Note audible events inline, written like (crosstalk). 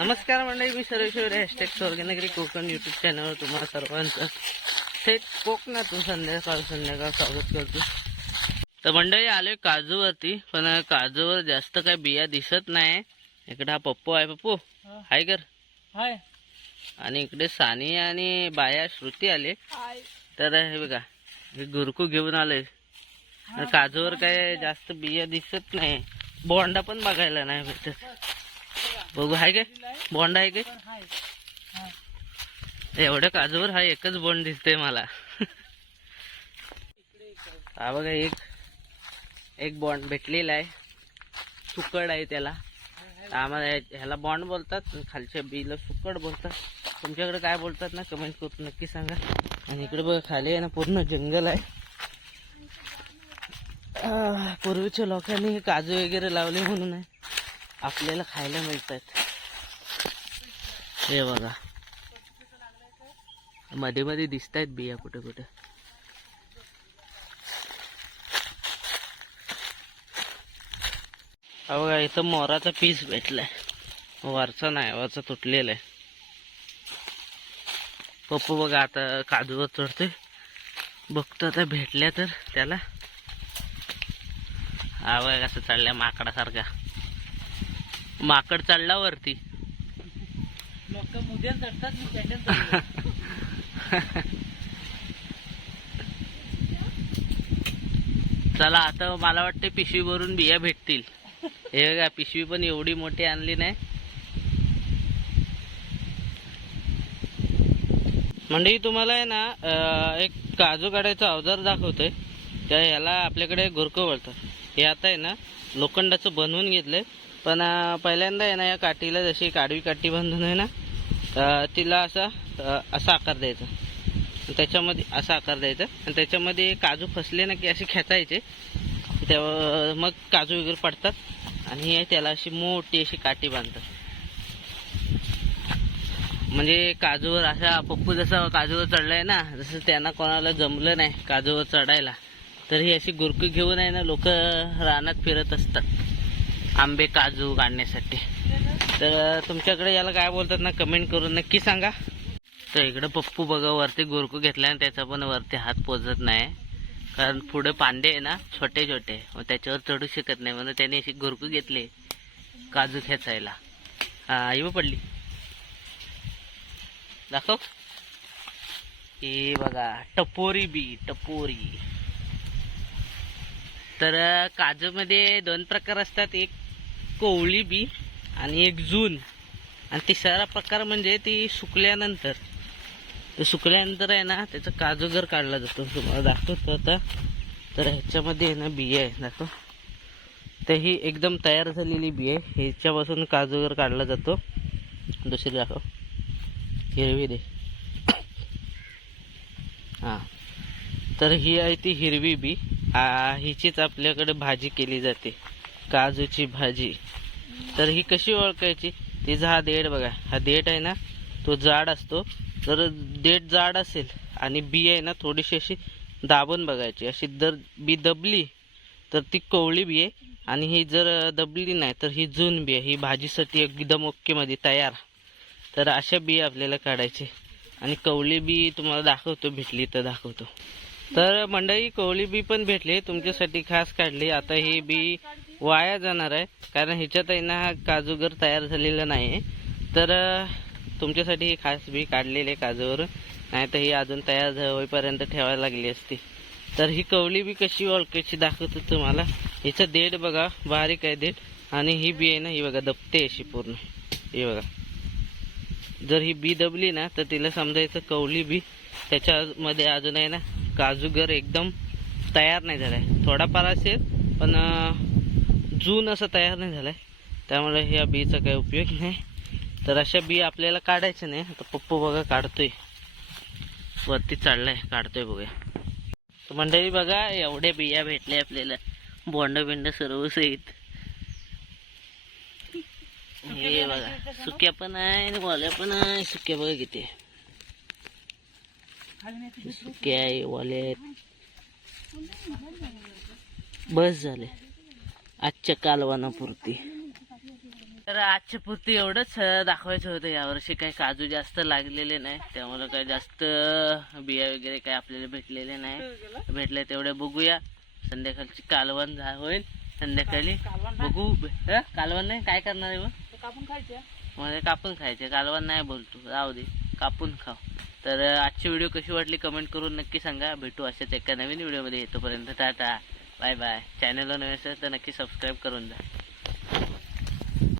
नमस्कार मंडळी मी सर्वेश्वर हॅशटॅग स्वर्गनगरी कोकण युट्यूब चॅनलवर तुम्हाला सर्वांचं. थेट कोकणातून संध्याकाळ संध्याकाळ स्वागत करतो. तर मंडळी आलोय काजूवरती पण काजूवर जास्त काय बिया दिसत नाही. इकडे हा पप्पू आहे पप्पू. हाय कर. हाय. आणि इकडे सानी आणि बाया श्रुती आले. तर हे बघा हे गुरकू घेऊन तर काजूवर काय जास्त बिया दिसत नाही. बोंडा पण बघायला नाही भेटत. बघू आहे काय? बॉन्ड आहे काय? एवढ्या काजूवर हा एकच बोंड दिसतोय मला. हा बघा एक एक बॉन्ड भेटलेला आहे. सुकड आहे त्याला. आम्हाला ह्याला बॉन्ड बोलतात खालच्या बीला सुकड बोलतात. तुमच्याकडे काय बोलतात ना कमेंट करून नक्की सांगा. आणि इकडे बघा खाली आहे ना पूर्ण जंगल आहे. पूर्वीच्या लोकांनी काजू वगैरे लावले म्हणून आहे. आपल्याला खायला मिळतात. हे बघा. मध्ये मध्ये दिसत आहेत बिया कुठे कुठे. हा बघा इथं मोराचा पीस भेटलाय. वरचा नाही वरचा तुटलेला आहे. पप्पू बघा आता काजूवर चढतोय. बघतो आता भेटल्या तर त्याला. हा बघा कसं चालल्या माकडासारखा. माकड चढला वरती. लोक मुद्या चढतात मी (laughs) चला आता मला वाटतं पिशवी भरून बिया भेटतील. हे बघा पिशवी पण एवढी मोठी आणली नाही. म्हणजे तुम्हाला आहे ना एक काजू काढायचं अवजार दाखवतोय. त्या ह्याला आपल्याकडे गुरकं बोलतात हे आता आहे ना लोखंडाचं बनवून घेतलंय. पण पहिल्यांदा आहे ना या काठीला जशी काडवी काठी बांधून आहे ना तिला असा असा आकार द्यायचा. त्याच्यामध्ये असा आकार द्यायचा. आणि त्याच्यामध्ये काजू फसले ना की असे खेचायचे. तेव्हा मग काजू वगैरे पडतात. आणि त्याला अशी मोठी अशी काठी बांधतात. म्हणजे काजूवर असा पप्पू जसा काजूवर चढलाय ना जसं त्यांना कोणाला जमलं नाही काजूवर चढायला. तर ही अशी गुरकी घेऊन आहे ना लोक रानात फिरत असतात. आंबे काजू काढण्यासाठी. तर तुमच्याकडे याला काय बोलतात ना कमेंट करून नक्की सांगा. तर इकडं पप्पू बघा वरती गोरकू घेतला आणि त्याचा पण वरती हात पोचत नाही. कारण पुढे पांडे आहे ना छोटे छोटे मग त्याच्यावर चढू शकत नाही. म्हणून त्याने अशी गोरकू घेतली काजू खेचायला. आई पडली. दाखव. हे बघा टपोरी बी टपोरी. तर काजूमध्ये दोन प्रकार असतात. एक कोवळी बी आणि एक जून. आणि तिसरा प्रकार म्हणजे ती सुकल्यानंतर ते सुकल्यानंतर आहे ना त्याचा काजूगर काढला जातो. तुम्हाला दाखवतो आता. तर ह्याच्यामध्ये आहे ना बिया आहे दाखव. तर ही एकदम तयार झालेली बी आहे. ह्याच्यापासून काजूगर काढला जातो. दुसरी दाखव. हिरवी दे. हां. तर ही आहे ती हिरवी बी. हिचीच आपल्याकडे भाजी केली जाते. काजूची भाजी. तर ही कशी ओळखायची? तिचा हा देठ बघा. हा देठ आहे ना तो जाड असतो. जर देठ जाड असेल आणि बी आहे ना थोडीशी अशी दाबून बघायची. अशी जर बी दबली तर ती कवळी बी आहे. आणि ही जर दबली नाही तर ही जून बी आहे. ही भाजीसाठी एकदम ओकेमध्ये तयार. तर अशा बी आपल्याला काढायचे. आणि कवळी बी तुम्हाला दाखवतो भेटली तर दाखवतो. तर मंडळी कवळी बी पण भेटली. तुमच्यासाठी खास काढली. आता ही बी वाया जाणार आहे. कारण ह्याच्यात आहे ना हा काजूगर तयार झालेला नाही आहे तर तुमच्यासाठी ही खास बी काढलेली आहे नाही तर ही अजून तयार होईपर्यंत ठेवायला लागली असती. तर ही कवली बी कशी ओळखायची दाखवतो तुम्हाला. हिचं देठ बघा बारीक आहे देठ. आणि ही बी आहे ना ही बघा दबते अशी पूर्ण. ही बघा. जर ही बी दबली ना तर तिला समजायचं कवली बी. त्याच्यामध्ये अजून आहे ना काजूगर एकदम तयार नाही झालाय. थोडाफार असेल पण जून असं तयार नाही झालाय. त्यामुळे ह्या बीचा काही उपयोग नाही. तर अशा बी आपल्याला काढायच्या नाही. आता पप्पू बघा काढतोय. वरती चढलाय काढतोय बघूया. तर मंडळी बघा एवढ्या बिया भेटल्या आपल्याला. बोंड बिंड सर्व सहित. हे बघा सुक्या पण आहे आणि वाल्या पण आहे. सुक्या बघा किती. सुक्या आहे वाल्या आहेत. बस झाले. आजच्या कालवानापुरती. तर आजच्या पुरती एवढंच दाखवायचं होतं यावर्षी काही काजू जास्त लागलेले नाही. त्यामुळे काही जास्त बिया वगैरे काही आपल्याला भेटलेले नाही. भेटले तेवढे बघूया. संध्याकाळची कालवण झा- होईल. संध्याकाळी बघू. कालवण नाही? काय करणार आहे मग? कापून खायचं मला कापून खायचे कालवण नाही बोलतो. राहू दे. कापून खाऊ. तर आजची व्हिडिओ कशी वाटली कमेंट करून नक्की सांगा. भेटू अशाच एका नवीन व्हिडिओमध्ये. येतोपर्यंत टाटा. Bye bye. चॅनलला नवीन असेल तर नक्की सबस्क्राईब करून जा